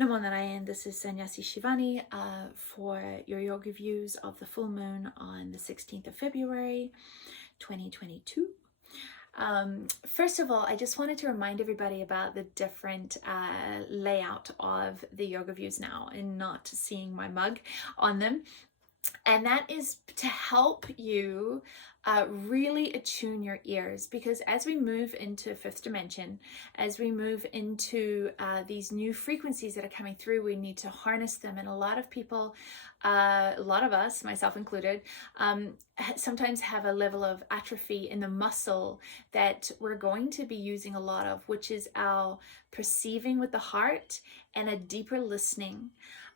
Namo Narayan, this is Sannyasi Shivani for your yoga views of the full moon on the 16th of February, 2022. First of all, I just wanted to remind everybody about the different layout of the yoga views now and not seeing my mug on them. And that is to help you really attune your ears, because as we move into fifth dimension, as we move into these new frequencies that are coming through, we need to harness them. And a lot of people, a lot of us, myself included, sometimes have a level of atrophy in the muscle that we're going to be using a lot of, which is our perceiving with the heart and a deeper listening.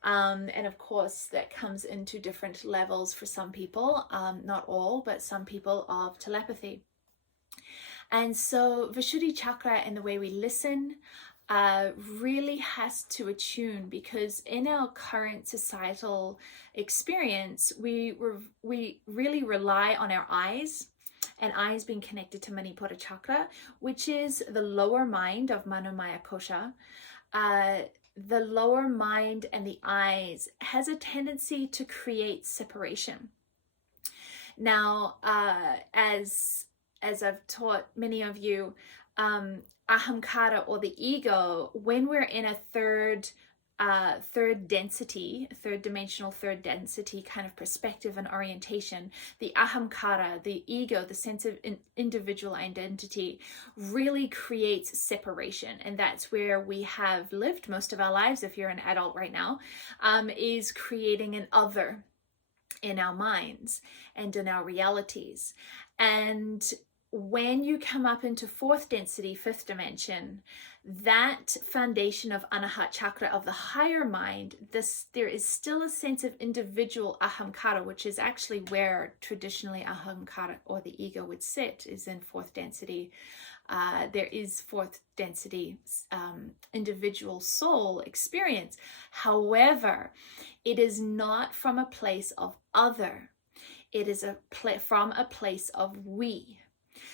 And of course, that comes into different levels for some people, not all, but some people, of telepathy. And so Vishuddhi Chakra and the way we listen really has to attune, because in our current societal experience, we really rely on our eyes, and eyes being connected to Manipura Chakra, which is the lower mind of Manomaya Kosha. The lower mind and the eyes has a tendency to create separation. Now, as I've taught many of you, ahamkara, or the ego, when we're in a third dimensional third density kind of perspective and orientation, the ahamkara, the ego, the sense of individual identity, really creates separation. And that's where we have lived most of our lives, if you're an adult right now, is creating an other in our minds and in our realities. And when you come up into fourth density, fifth dimension, that foundation of Anahat Chakra, of the higher mind, there is still a sense of individual ahamkara, which is actually where traditionally ahamkara, or the ego, would sit, is in fourth density. There is fourth density individual soul experience. However, it is not from a place of other. It is from a place of we.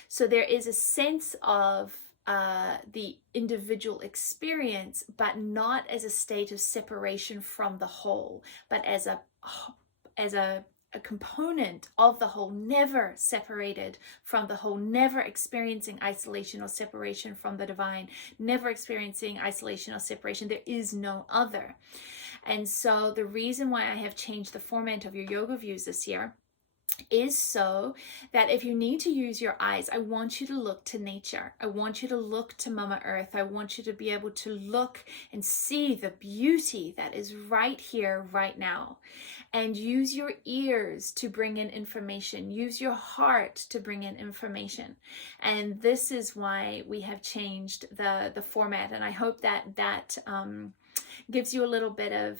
So there is a sense of the individual experience, but not as a state of separation from the whole, but as a component of the whole, never separated from the whole, never experiencing isolation or separation from the divine, never experiencing isolation or separation. There is no other. And so the reason why I have changed the format of your yoga views this year is so that if you need to use your eyes, I want you to look to nature. I want you to look to Mama Earth. I want you to be able to look and see the beauty that is right here, right now. And use your ears to bring in information. Use your heart to bring in information. And this is why we have changed the format. And I hope that gives you a little bit of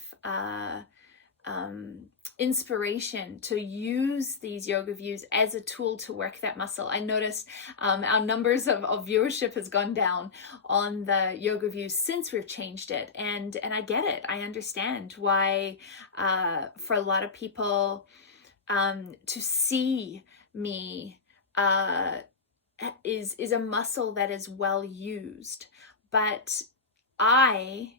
inspiration to use these yoga views as a tool to work that muscle. I noticed our numbers of viewership has gone down on the yoga views since we've changed it, and I get it. I understand why for a lot of people to see me is a muscle that is well used, but I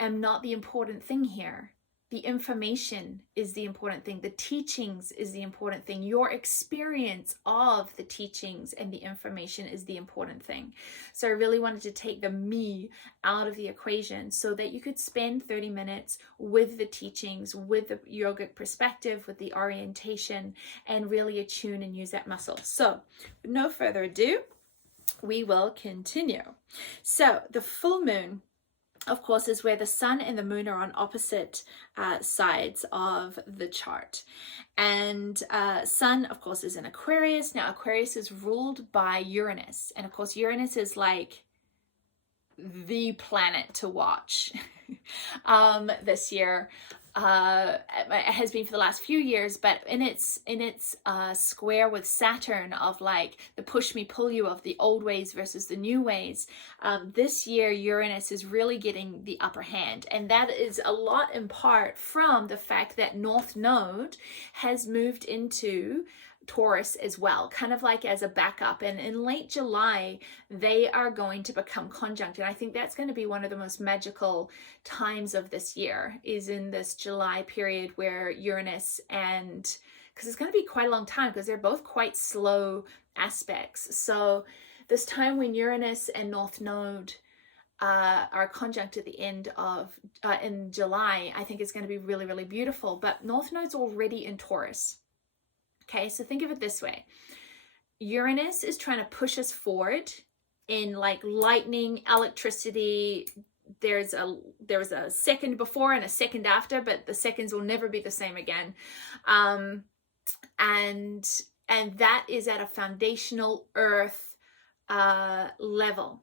am not the important thing here. The information is the important thing. The teachings is the important thing. Your experience of the teachings and the information is the important thing. So I really wanted to take the me out of the equation so that you could spend 30 minutes with the teachings, with the yogic perspective, with the orientation, and really attune and use that muscle. So with no further ado, we will continue. So the full moon, of course, is where the sun and the moon are on opposite sides of the chart. And sun, of course, is in Aquarius. Now, Aquarius is ruled by Uranus. And of course, Uranus is like the planet to watch this year. It has been for the last few years, but in its square with Saturn, of like the push me pull you of the old ways versus the new ways, this year Uranus is really getting the upper hand, and that is a lot in part from the fact that North Node has moved into Taurus as well, kind of like as a backup. And in late July, they are going to become conjunct. And I think that's going to be one of the most magical times of this year, is in this July period where Uranus and, because it's going to be quite a long time because they're both quite slow aspects. So this time when Uranus and North Node are conjunct at the end of, in July, I think it's going to be really, really beautiful. But North Node's already in Taurus. Okay, so think of it this way. Uranus is trying to push us forward in like lightning, electricity. There was a second before and a second after, but the seconds will never be the same again. And that is at a foundational earth level.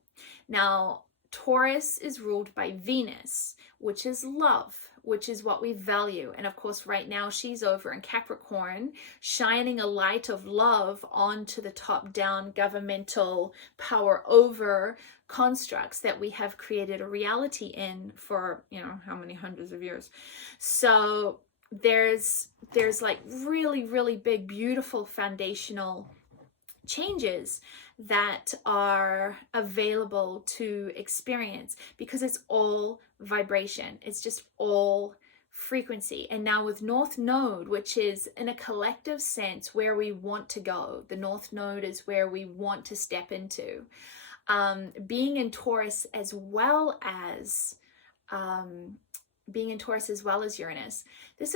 Now, Taurus is ruled by Venus, which is love, which is what we value. And of course, right now she's over in Capricorn, shining a light of love onto the top-down governmental power over constructs that we have created a reality in for, you know, how many hundreds of years. So there's like really, really big, beautiful foundational changes that are available to experience, because it's all vibration. It's just all frequency. And now with North Node, which is in a collective sense where we want to go, the North Node is where we want to step into. Being in Taurus as well as Uranus, this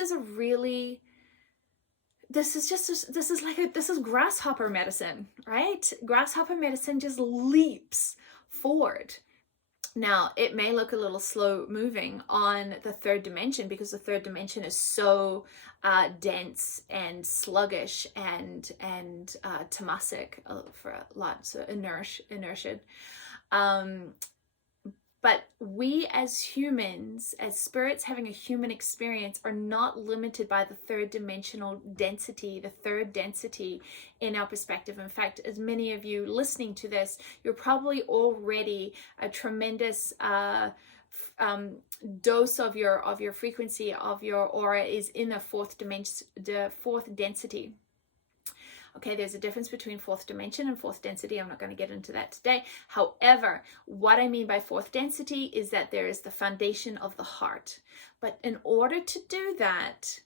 is grasshopper medicine, right? Grasshopper medicine just leaps forward. Now, it may look a little slow moving on the third dimension because the third dimension is so dense and sluggish and tamasic for a lot, so inertia. But we as humans, as spirits having a human experience, are not limited by the third dimensional density, the third density in our perspective. In fact, as many of you listening to this, you're probably already a tremendous dose of your frequency, of your aura is in the fourth dimension, the fourth density. Okay, there's a difference between fourth dimension and fourth density. I'm not going to get into that today. However, what I mean by fourth density is that there is the foundation of the heart. But in order to do that,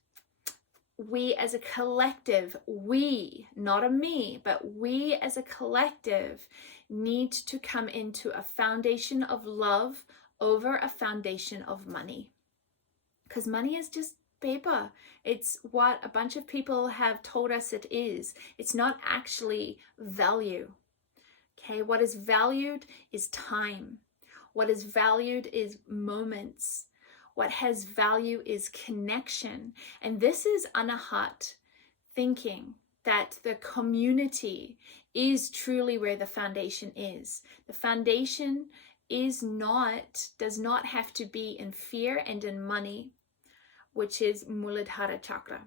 we as a collective, we, not a me, but we as a collective need to come into a foundation of love over a foundation of money. Because money is just paper. It's what a bunch of people have told us it is. It's not actually value. Okay, what is valued is time. What is valued is moments. What has value is connection. And this is anahat thinking, that the community is truly where the foundation is. The foundation does not have to be in fear and in money, which is Muladhara chakra.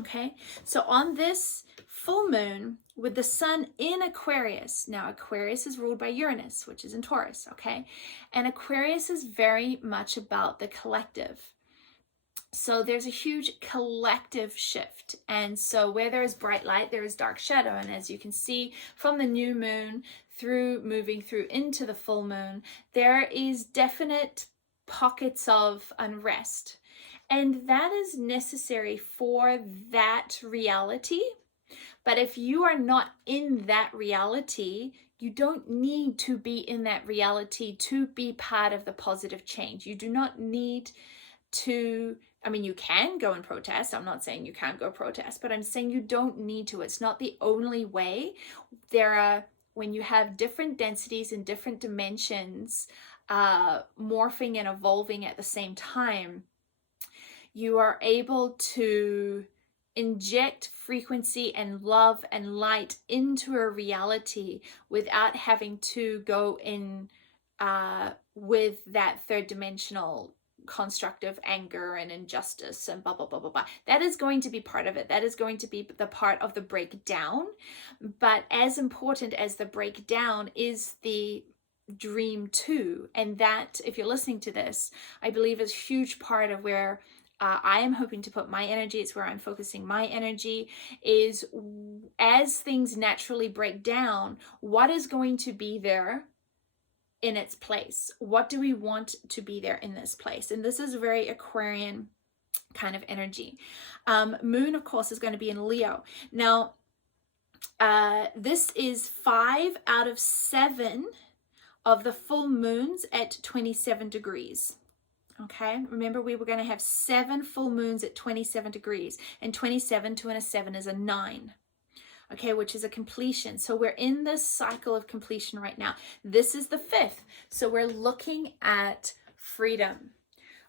Okay, so on this full moon with the sun in Aquarius, now Aquarius is ruled by Uranus, which is in Taurus, okay? And Aquarius is very much about the collective. So there's a huge collective shift. And so where there is bright light, there is dark shadow. And as you can see from the new moon moving through into the full moon, there is definite pockets of unrest. And that is necessary for that reality. But if you are not in that reality, you don't need to be in that reality to be part of the positive change. You do not need to, I mean, you can go and protest. I'm not saying you can't go protest, but I'm saying you don't need to. It's not the only way. When you have different densities and different dimensions morphing and evolving at the same time, you are able to inject frequency and love and light into a reality without having to go in with that third dimensional construct of anger and injustice and blah, blah, blah, blah, blah. That is going to be part of it. That is going to be the part of the breakdown. But as important as the breakdown is the dream too. And that, if you're listening to this, I believe is a huge part of where I am hoping to put my energy, it's where I'm focusing my energy, is as things naturally break down, what is going to be there in its place? What do we want to be there in this place? And this is very Aquarian kind of energy. Moon, of course, is going to be in Leo. Now, this is 5 out of 7 of the full moons at 27 degrees. Okay, remember we were going to have 7 full moons at 27 degrees, and 27 to a 7 is a 9. Okay, which is a completion. So we're in this cycle of completion right now. This is the 5th. So we're looking at freedom.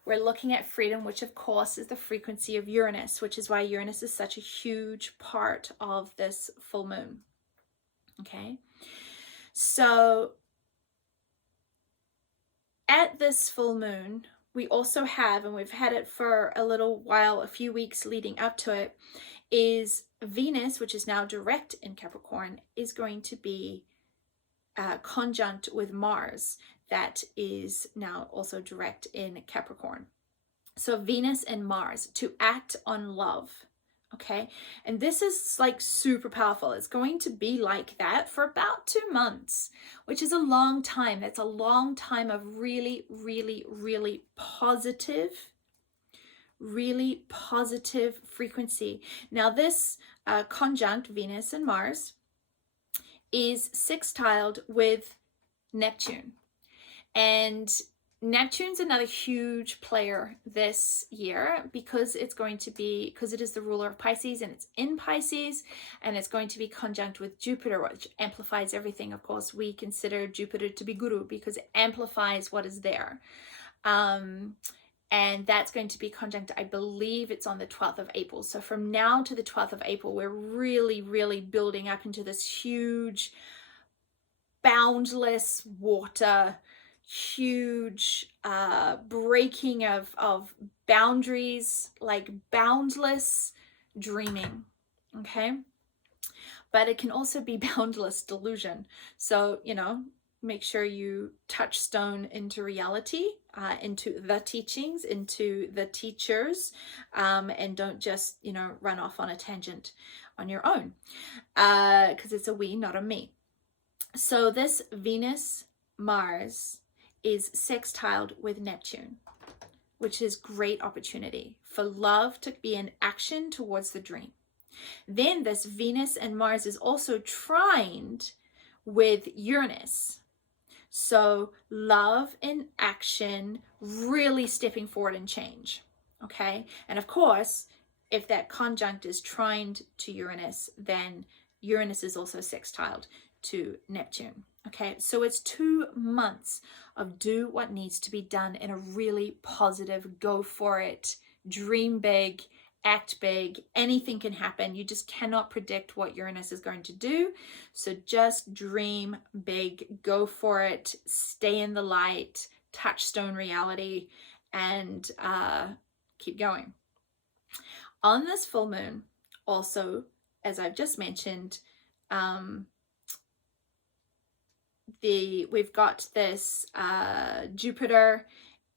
We're looking at freedom, which of course is the frequency of Uranus, which is why Uranus is such a huge part of this full moon. Okay, so at this full moon, we also have, and we've had it for a little while, a few weeks leading up to it, is Venus, which is now direct in Capricorn, is going to be conjunct with Mars, that is now also direct in Capricorn. So Venus and Mars to act on love. Okay, and this is like super powerful. It's going to be like that for about 2 months, which is a long time. That's a long time of really, really, really positive frequency. Now this conjunct Venus and Mars is sextiled with Neptune, and Neptune's another huge player this year because it is the ruler of Pisces, and it's in Pisces, and it's going to be conjunct with Jupiter, which amplifies everything. Of course, we consider Jupiter to be Guru because it amplifies what is there. And that's going to be conjunct, I believe it's on the 12th of April. So from now to the 12th of April, we're really, really building up into this huge, boundless water, huge breaking of boundaries, like boundless dreaming. Okay, but it can also be boundless delusion. So, you know, make sure you touchstone into reality, into the teachings, into the teachers, and don't just, you know, run off on a tangent on your own, because it's a we, not a me. So this Venus Mars is sextiled with Neptune, which is great opportunity for love to be in action towards the dream. Then this Venus and Mars is also trined with Uranus. So love in action, really stepping forward and change. Okay, and of course, if that conjunct is trined to Uranus, then Uranus is also sextiled to Neptune. Okay, so it's 2 months of do what needs to be done in a really positive, go for it, dream big, act big. Anything can happen. You just cannot predict what Uranus is going to do. So just dream big, go for it, stay in the light, touchstone reality, and keep going. On this full moon, also, as I've just mentioned, we've got this Jupiter,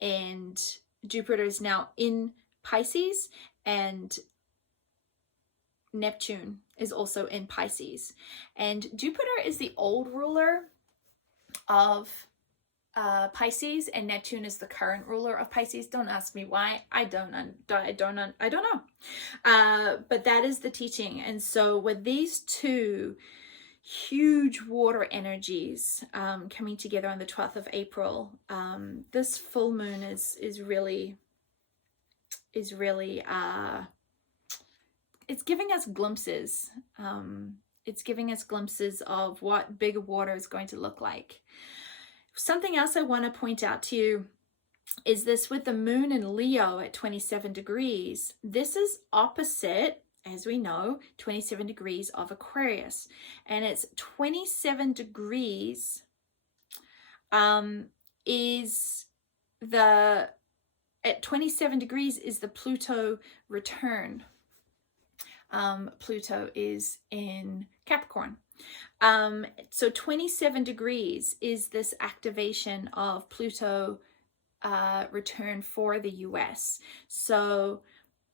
and Jupiter is now in Pisces, and Neptune is also in Pisces. And Jupiter is the old ruler of Pisces, and Neptune is the current ruler of Pisces. Don't ask me why. I don't know. But that is the teaching. And so with these two huge water energies coming together on the 12th of April, this full moon is really it's giving us glimpses. It's giving us glimpses of what bigger water is going to look like. Something else I want to point out to you is this with the moon in Leo at 27 degrees. This is opposite, as we know, 27 degrees of Aquarius. And it's 27 degrees at 27 degrees is the Pluto return. Pluto is in Capricorn. So 27 degrees is this activation of Pluto return for the US. So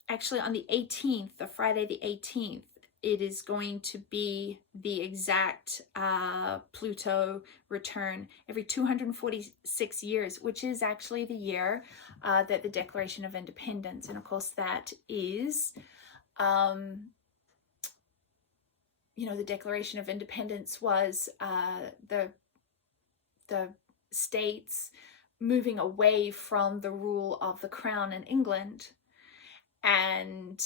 actually on the 18th, the Friday the 18th, it is going to be the exact Pluto return every 246 years, which is actually the year that the Declaration of Independence, and of course that is, you know, the Declaration of Independence was the states moving away from the rule of the crown in England and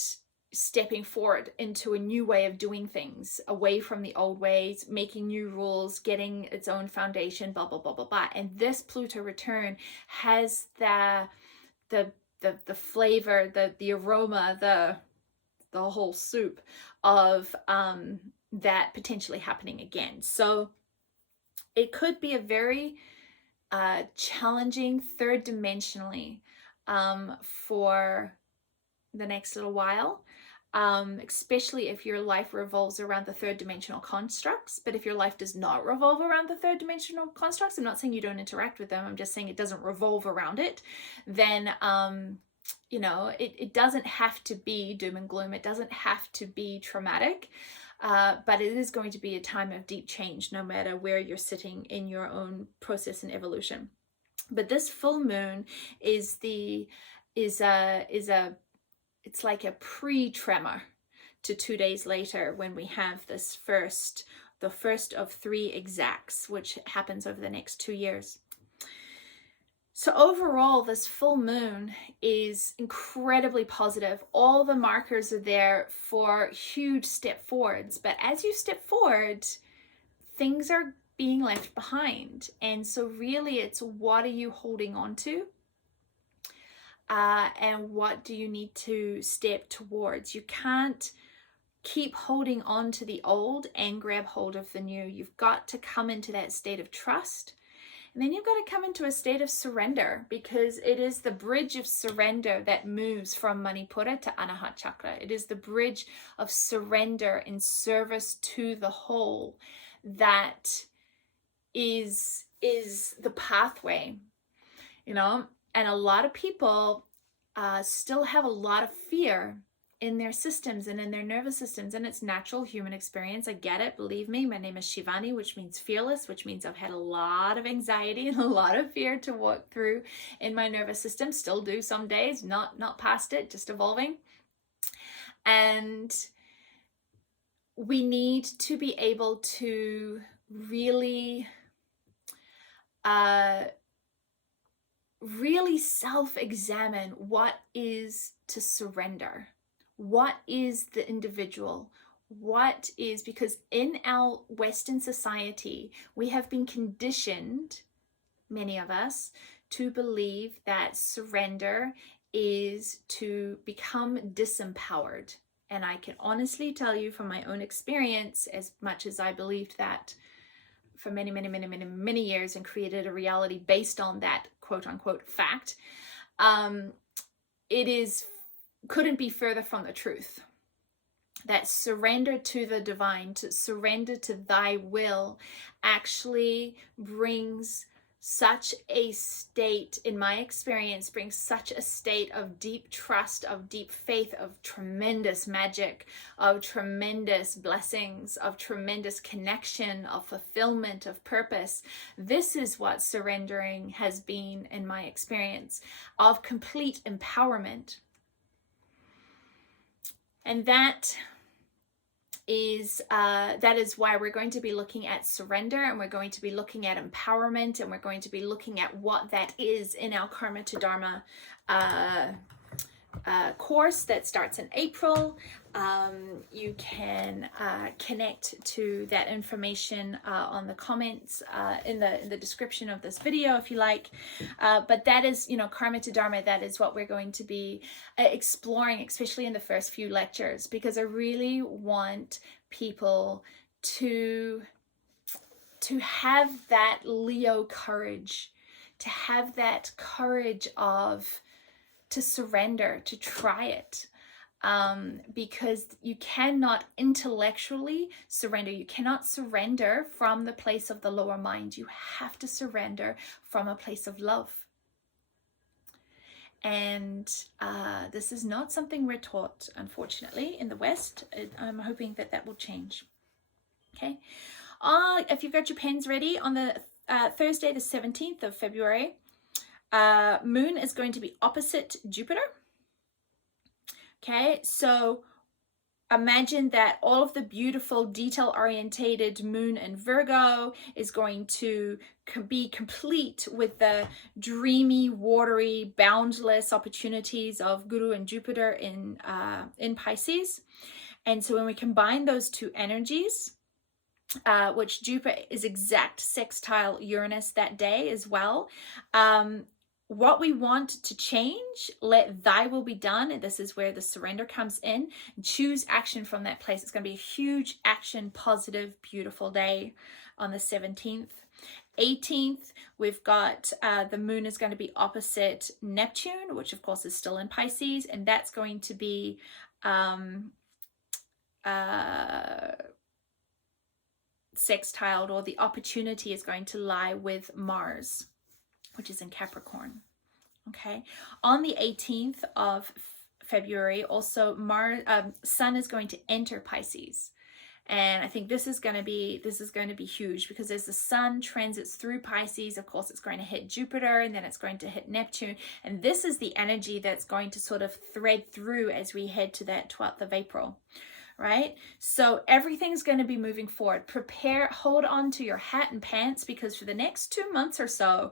stepping forward into a new way of doing things, away from the old ways, making new rules, getting its own foundation, blah blah blah blah blah. And this Pluto return has the flavor, the aroma, the whole soup of that potentially happening again. So it could be a very challenging third dimensionally for the next little while, especially if your life revolves around the third dimensional constructs. But if your life does not revolve around the third dimensional constructs, I'm not saying you don't interact with them, I'm just saying it doesn't revolve around it, then you know, it doesn't have to be doom and gloom, it doesn't have to be traumatic, but it is going to be a time of deep change no matter where you're sitting in your own process and evolution. But this full moon is it's like a pre-tremor to 2 days later when we have this the first of 3 exacts, which happens over the next 2 years. So overall, this full moon is incredibly positive. All the markers are there for huge step forwards, but as you step forward, things are being left behind. And so really it's, what are you holding on to? And what do you need to step towards? You can't keep holding on to the old and grab hold of the new. You've got to come into that state of trust. And then you've got to come into a state of surrender, because it is the bridge of surrender that moves from Manipura to Anahat Chakra. It is the bridge of surrender in service to the whole that is the pathway, you know. And a lot of people still have a lot of fear in their systems and in their nervous systems, and it's natural human experience. I get it, believe me. My name is Shivani, which means fearless, which means I've had a lot of anxiety and a lot of fear to work through in my nervous system. Still do some days, not past it, just evolving. And we need to be able to really really self-examine what is to surrender. What is the individual? What is, because in our Western society, we have been conditioned, many of us, to believe that surrender is to become disempowered. And I can honestly tell you from my own experience, as much as I believed that for many years and created a reality based on that quote unquote fact, couldn't be further from the truth. That surrender to the divine, to surrender to thy will, actually brings such a state, in my experience, brings such a state of deep trust, of deep faith, of tremendous magic, of tremendous blessings, of tremendous connection, of fulfillment, of purpose. This is what surrendering has been in my experience, of complete empowerment. And that is why we're going to be looking at surrender, and we're going to be looking at empowerment, and we're going to be looking at what that is in our Karma to Dharma course that starts in April. You can connect to that information on the comments in the description of this video if you like. But that is, you know, Karma to Dharma, that is what we're going to be exploring, especially in the first few lectures, because I really want people to have that Leo courage, to have that courage to surrender, to try it. Because you cannot intellectually surrender. You cannot surrender from the place of the lower mind. You have to surrender from a place of love. And this is not something we're taught, unfortunately, in the West. I'm hoping that that will change. Okay. If you've got your pens ready, on the Thursday, the 17th of February, Moon is going to be opposite Jupiter. Okay, so imagine that all of the beautiful detail-orientated Moon in Virgo is going to be complete with the dreamy, watery, boundless opportunities of Guru and Jupiter in Pisces. And so when we combine those two energies, which Jupiter is exact sextile Uranus that day as well, what we want to change, let thy will be done. And this is where the surrender comes in. Choose action from that place. It's going to be a huge action, positive, beautiful day on the 17th. 18th, we've got the moon is going to be opposite Neptune, which of course is still in Pisces. And that's going to be sextiled, or the opportunity is going to lie with Mars, which is in Capricorn. Okay, on the 18th of February, also Sun is going to enter Pisces, and I think this is going to be huge, because as the Sun transits through Pisces, of course, it's going to hit Jupiter, and then it's going to hit Neptune, and this is the energy that's going to sort of thread through as we head to that 12th of April. Right? So everything's going to be moving forward. Prepare, hold on to your hat and pants, because for the next 2 months or so,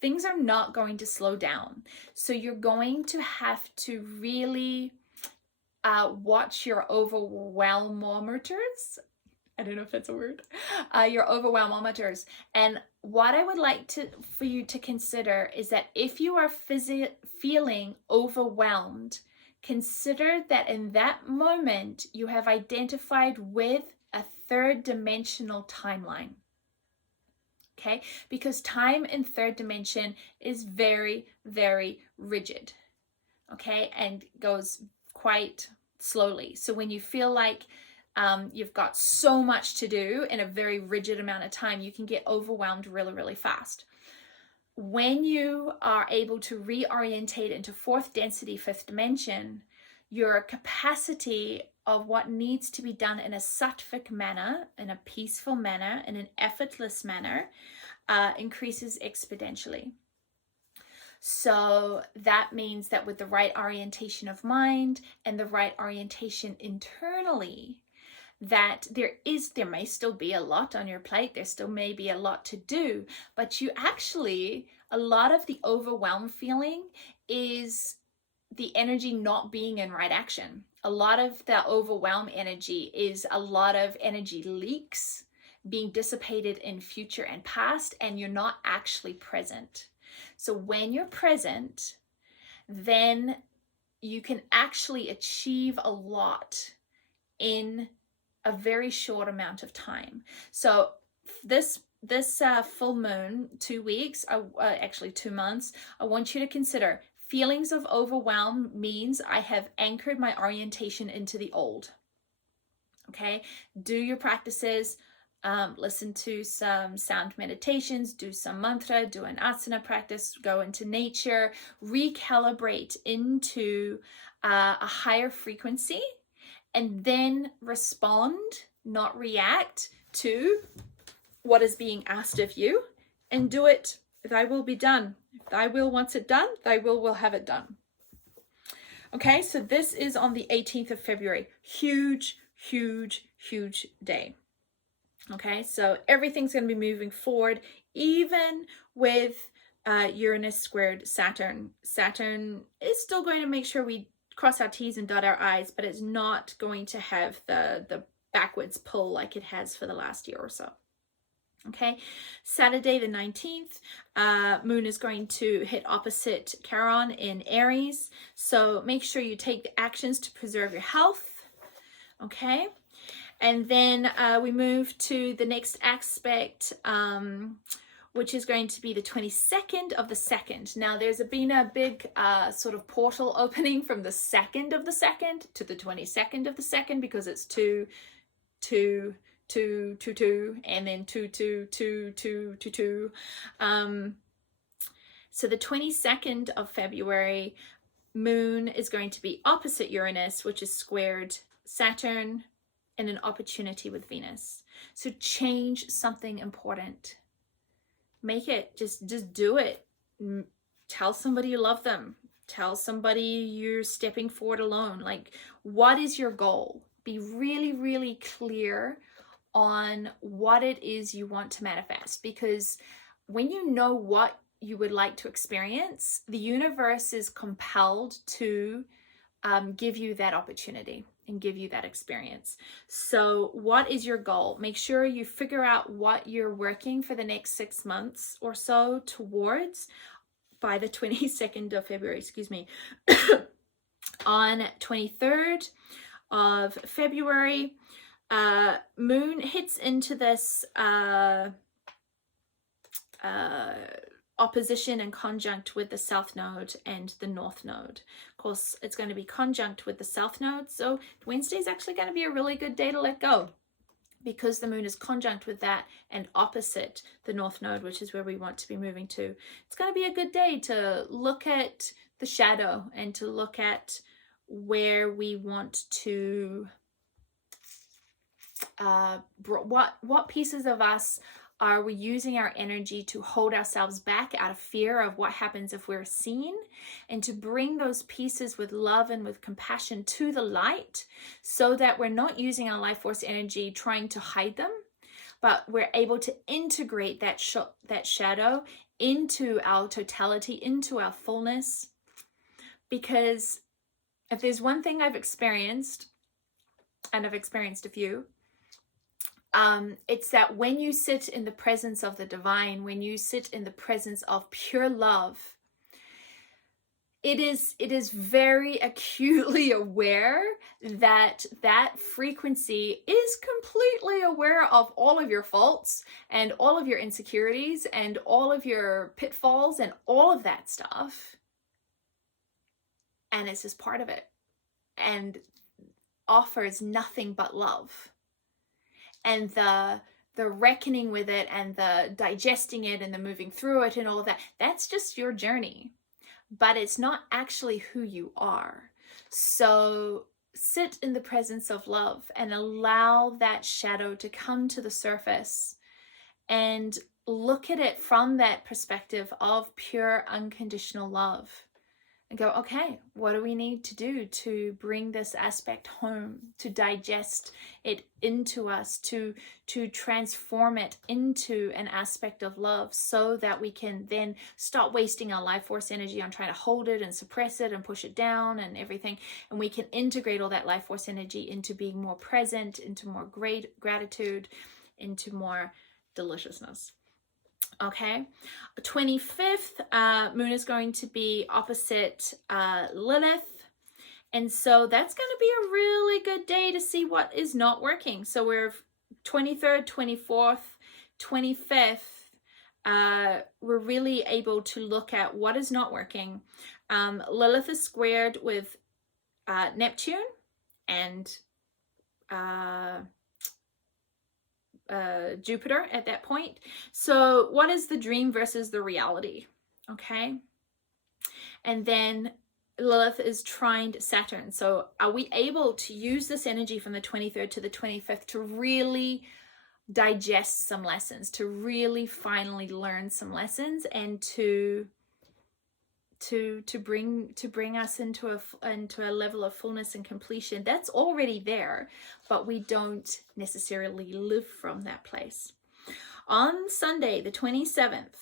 things are not going to slow down. So you're going to have to really watch your overwhelmometers. I don't know if that's a word. Your overwhelmometers. And what I would like for you to consider is that if you are feeling overwhelmed, consider that in that moment you have identified with a third dimensional timeline. Okay, because time in third dimension is very, very rigid. Okay, and goes quite slowly. So when you feel like you've got so much to do in a very rigid amount of time, you can get overwhelmed really, really fast. When you are able to reorientate into fourth density, fifth dimension, your capacity of what needs to be done in a sattvic manner, in a peaceful manner, in an effortless manner, increases exponentially. So that means that with the right orientation of mind and the right orientation internally, that there may still be a lot on your plate, there still may be a lot to do, but you actually, a lot of the overwhelm feeling is the energy not being in right action. A lot of the overwhelm energy is a lot of energy leaks being dissipated in future and past, and you're not actually present. So when you're present, then you can actually achieve a lot in a very short amount of time. So this full moon, 2 weeks, actually 2 months, I want you to consider feelings of overwhelm means I have anchored my orientation into the old. Okay, do your practices, listen to some sound meditations, do some mantra, do an asana practice, go into nature, recalibrate into a higher frequency, and then respond, not react to what is being asked of you, and do it. Thy will be done. If thy will wants it done, thy will have it done. Okay, so this is on the 18th of February. Huge, huge, huge day. Okay, so everything's going to be moving forward, even with Uranus squared Saturn. Saturn is still going to make sure we cross our T's and dot our I's, but it's not going to have the backwards pull like it has for the last year or so. Okay, Saturday the 19th, Moon is going to hit opposite Chiron in Aries. So make sure you take the actions to preserve your health. Okay, and then we move to the next aspect, which is going to be the 22nd of the 2nd. Now there's been a big sort of portal opening from the 2nd of the 2nd to the 22nd of the 2nd, because it's 2, 2, 2, 2, 2, and then 2, 2, 2, 2, 2, 2. So the 22nd of February, Moon is going to be opposite Uranus, which is squared Saturn, in an opportunity with Venus. So change something important. Make it, just do it. Tell somebody you love them. Tell somebody you're stepping forward alone. Like, what is your goal? Be really, really clear on what it is you want to manifest, because when you know what you would like to experience, the universe is compelled to give you that opportunity and give you that experience. So what is your goal? Make sure you figure out what you're working for the next 6 months or so towards by the 22nd of February, excuse me. On 23rd of February, Moon hits into this opposition and conjunct with the South Node and the North Node. Of course, it's going to be conjunct with the South Node, so Wednesday is actually going to be a really good day to let go, because the Moon is conjunct with that and opposite the North Node, which is where we want to be moving to. It's going to be a good day to look at the shadow and to look at where we want to, what pieces of us are we using our energy to hold ourselves back out of fear of what happens if we're seen, and to bring those pieces with love and with compassion to the light, so that we're not using our life force energy trying to hide them, but we're able to integrate that shadow into our totality, into our fullness. Because if there's one thing I've experienced, and I've experienced a few, it's that when you sit in the presence of the divine, when you sit in the presence of pure love, it is very acutely aware that that frequency is completely aware of all of your faults and all of your insecurities and all of your pitfalls and all of that stuff. And it's just part of it, and offers nothing but love. And the reckoning with it and the digesting it and the moving through it and all of that, that's just your journey. But it's not actually who you are. So sit in the presence of love and allow that shadow to come to the surface, and look at it from that perspective of pure unconditional love. And go, okay, what do we need to do to bring this aspect home, to digest it into us, to transform it into an aspect of love, so that we can then stop wasting our life force energy on trying to hold it and suppress it and push it down and everything. And we can integrate all that life force energy into being more present, into more great gratitude, into more deliciousness. Okay, 25th, Moon is going to be opposite Lilith. And so that's going to be a really good day to see what is not working. So we're 23rd, 24th, 25th. We're really able to look at what is not working. Lilith is squared with Neptune and Jupiter at that point. So what is the dream versus the reality? Okay. And then Lilith is trined Saturn. So are we able to use this energy from the 23rd to the 25th to really digest some lessons, to really finally learn some lessons, and to bring us into a level of fullness and completion that's already there, but we don't necessarily live from that place. On Sunday, the 27th,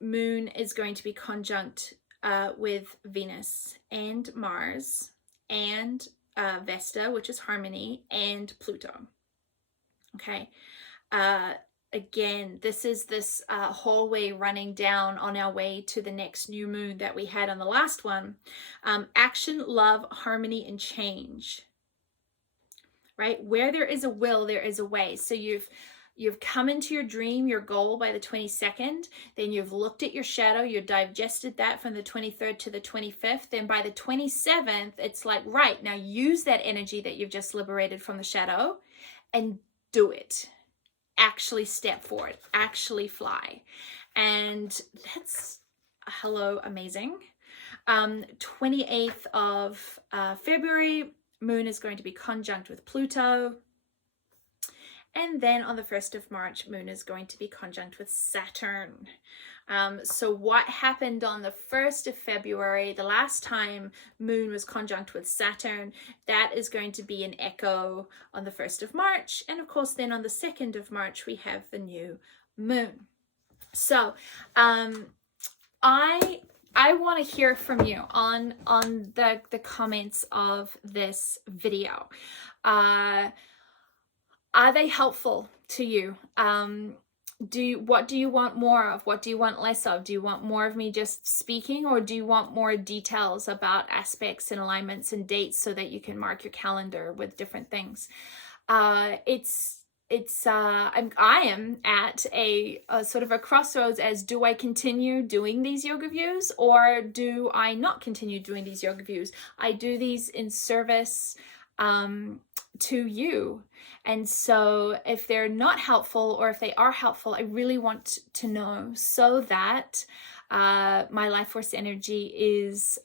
Moon is going to be conjunct with Venus and Mars and Vesta, which is harmony, and Pluto. Okay. Again, this is this hallway running down on our way to the next new moon that we had on the last one. Action, love, harmony, and change. Right? Where there is a will, there is a way. So you've come into your dream, your goal by the 22nd. Then you've looked at your shadow. You digested that from the 23rd to the 25th. Then by the 27th, it's like, right, now use that energy that you've just liberated from the shadow and do it. actually step forward, actually fly. And that's, hello, amazing. 28th of February, Moon is going to be conjunct with Pluto. And then on the 1st of March, Moon is going to be conjunct with Saturn. So what happened on the 1st of February, the last time Moon was conjunct with Saturn, that is going to be an echo on the 1st of March. And of course, then on the 2nd of March, we have the new Moon. So I want to hear from you on the comments of this video. Are they helpful to you? What do you want more of? What do you want less of? Do you want more of me just speaking, or do you want more details about aspects and alignments and dates so that you can mark your calendar with different things? I am at a sort of a crossroads as, do I continue doing these yoga views, or do I not continue doing these yoga views? I do these in service to you. And so if they're not helpful, or if they are helpful, I really want to know, so that my life force energy is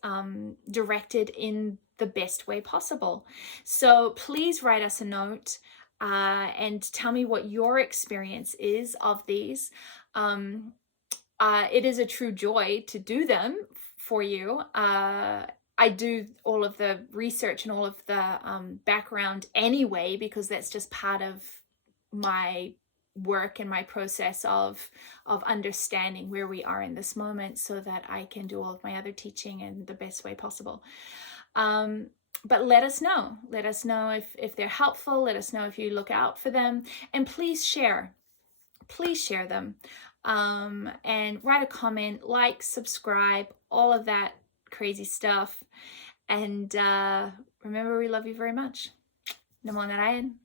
directed in the best way possible. So please write us a note and tell me what your experience is of these. It is a true joy to do them for you. I do all of the research and all of the background anyway, because that's just part of my work and my process of understanding where we are in this moment, so that I can do all of my other teaching in the best way possible. But let us know. Let us know if they're helpful. Let us know if you look out for them. And please share. Please share them. And write a comment, like, subscribe, all of that crazy stuff. And remember, we love you very much. Namo Narayan.